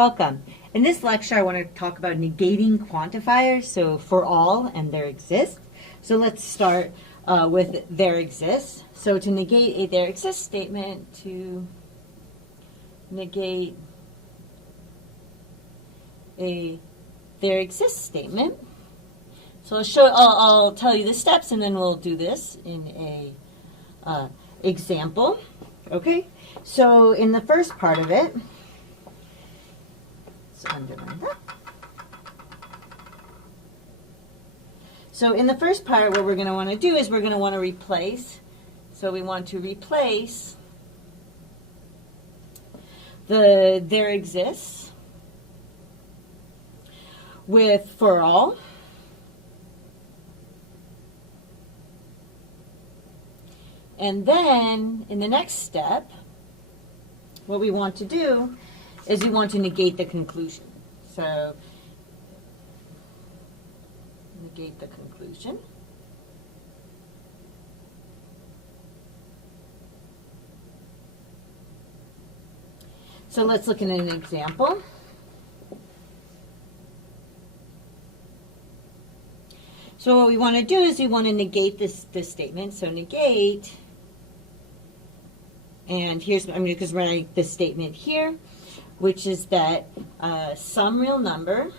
Welcome. In this lecture, I want to talk about negating quantifiers, so for all and there exists. So let's start with there exists. So to negate a there exists statement, to negate a there exists statement. So I'll tell you the steps, and then we'll do this in a example. Okay. So in the first part of it. Underline that. So in the first part, what we're going to want to do is we're going to want to replace. So we want to replace the there exists with for all. And then in the next step, what we want to do is we want to negate the conclusion. So, negate the conclusion. So let's look at an example. So what we want to do is we want to negate this statement. So negate, and here's, I'm going to write this statement here, which is that some real number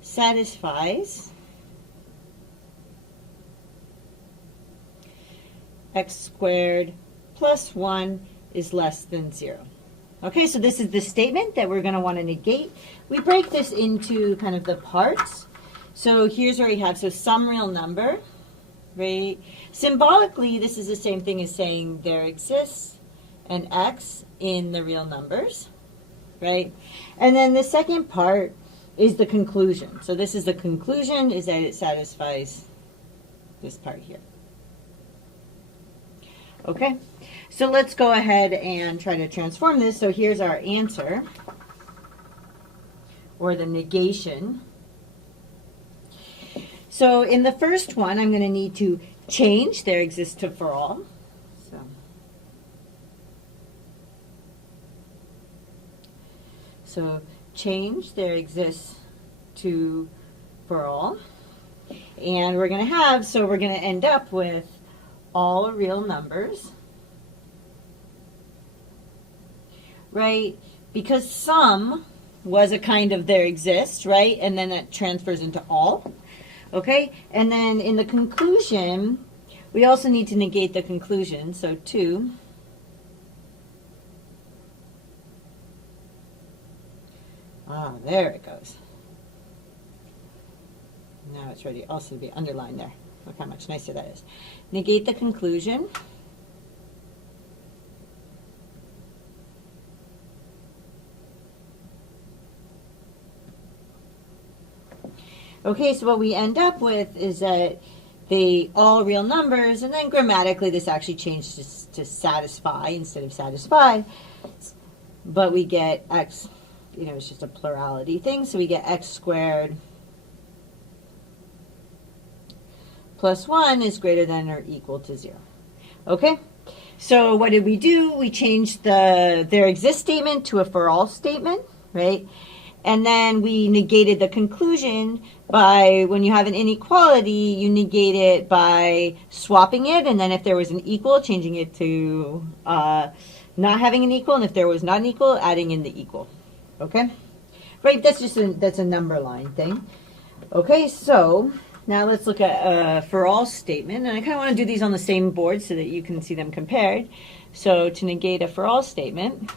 satisfies x squared plus 1 is less than 0. Okay, so this is the statement that we're going to want to negate. We break this into kind of the parts. So here's where we have, so some real number, right? Symbolically, this is the same thing as saying there exists an x in the real numbers, right? And then the second part is the conclusion. So this is the conclusion, is that it satisfies this part here. Okay, so let's go ahead and try to transform this. So here's our answer, or the negation. So in the first one, I'm going to need to change there exists to for all. So change there exists to for all. And we're going to have, so we're going to end up with all real numbers, right? Because some was a kind of there exists, right? And then it transfers into all, okay? And then in the conclusion, we also need to negate the conclusion. So 2. There it goes. Now it's ready also to be underlined there. Look how much nicer that is. Negate the conclusion. Okay, so what we end up with is that they all real numbers, and then grammatically this actually changed to satisfy instead of satisfy. But we get x, it's just a plurality thing, so we get x squared plus 1 is greater than or equal to 0. Okay? So what did we do? We changed the there exists statement to a for all statement, right? And then we negated the conclusion by, when you have an inequality, you negate it by swapping it, and then if there was an equal, changing it to not having an equal, and if there was not an equal, adding in the equal. Okay? Right, that's a number line thing. Okay, so now let's look at a for all statement, and I kind of want to do these on the same board so that you can see them compared. So to negate a for all statement,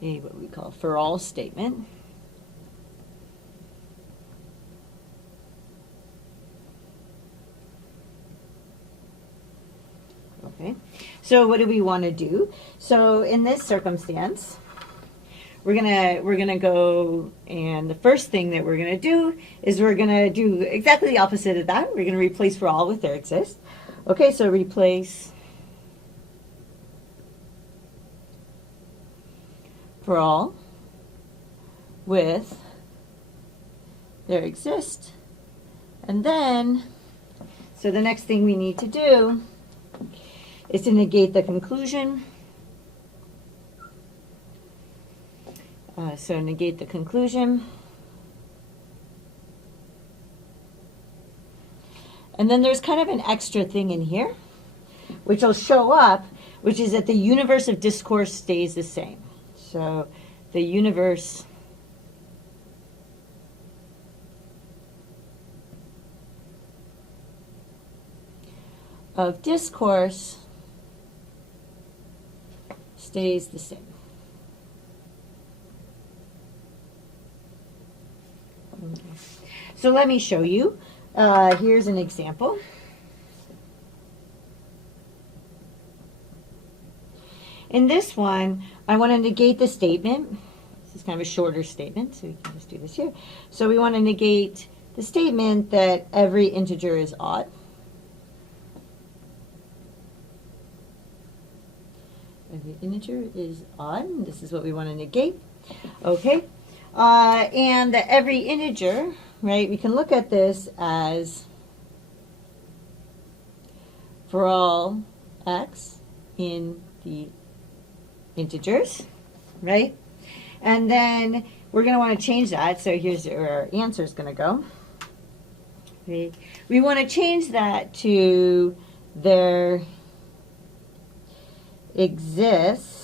what we call for all statement, okay. So what do we want to do? So in this circumstance, we're gonna go, and the first thing that we're gonna do is we're gonna do exactly the opposite of that. We're gonna replace for all with there exists. Okay, so replace for all with there exist. And then, so the next thing we need to do is to negate the conclusion. So negate the conclusion. And then there's kind of an extra thing in here, which will show up, which is that the universe of discourse stays the same. So the universe of discourse stays the same. Okay. So let me show you. Here's an example. In this one, I want to negate the statement. This is kind of a shorter statement, so we can just do this here. So we want to negate the statement that every integer is odd. Every integer is odd, and this is what we want to negate. Okay. And that every integer, right, we can look at this as for all x in the integers, right? And then we're going to want to change that. So here's where our answer is going to go. Okay. We want to change that to there exists.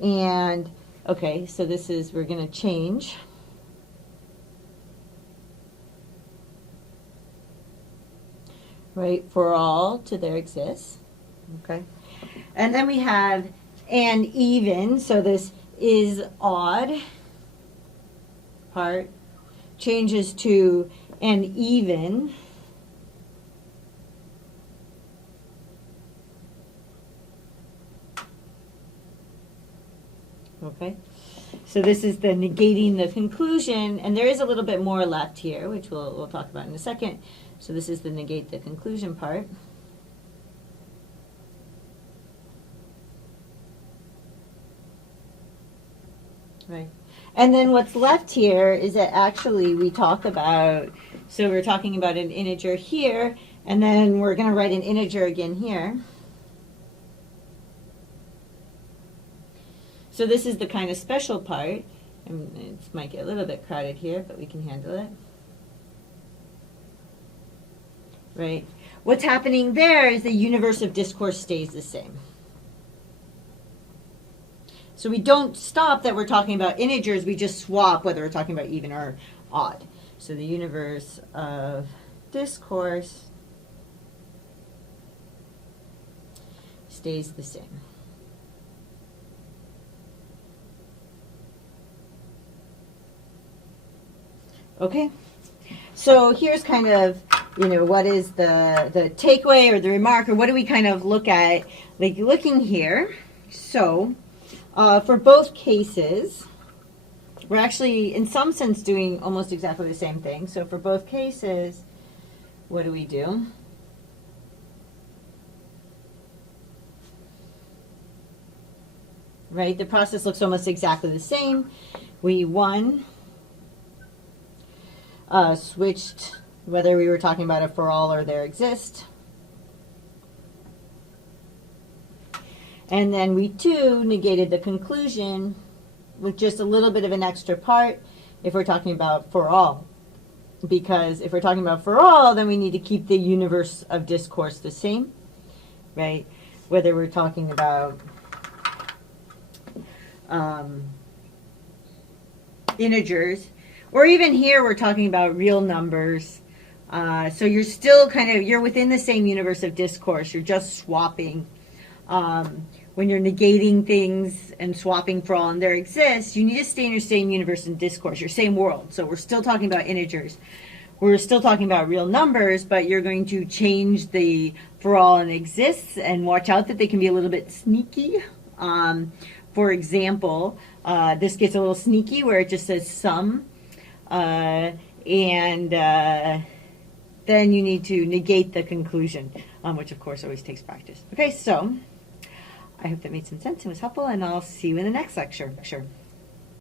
And okay, so this is, we're going to change right for all to there exists. Okay. And then we have an even, so this is odd part changes to an even. Okay, so this is the negating the conclusion, and there is a little bit more left here, which we'll talk about in a second. So this is the negate the conclusion part. Right. And then what's left here is that actually we talk about, so we're talking about an integer here, and then we're going to write an integer again here. So this is the kind of special part. And it might get a little bit crowded here, but we can handle it. Right. What's happening there is the universe of discourse stays the same. So we don't stop that we're talking about integers, we just swap whether we're talking about even or odd. So the universe of discourse stays the same. Okay, so here's kind of, what is the takeaway or the remark, or what do we kind of look at, like looking here. So for both cases, we're actually, in some sense, doing almost exactly the same thing. So for both cases, what do we do? Right, the process looks almost exactly the same. We, switched whether we were talking about a for all or there exist. And then we, negated the conclusion with just a little bit of an extra part if we're talking about for all. Because if we're talking about for all, then we need to keep the universe of discourse the same, right? Whether we're talking about integers, or even here we're talking about real numbers. So you're still you're within the same universe of discourse. You're just swapping. When you're negating things and swapping for all and there exists, you need to stay in your same universe and discourse, your same world. So we're still talking about integers. We're still talking about real numbers, but you're going to change the for all and exists, and watch out that they can be a little bit sneaky. For example, this gets a little sneaky where it just says some. And then you need to negate the conclusion, which of course always takes practice. Okay, so I hope that made some sense and was helpful, and I'll see you in the next lecture.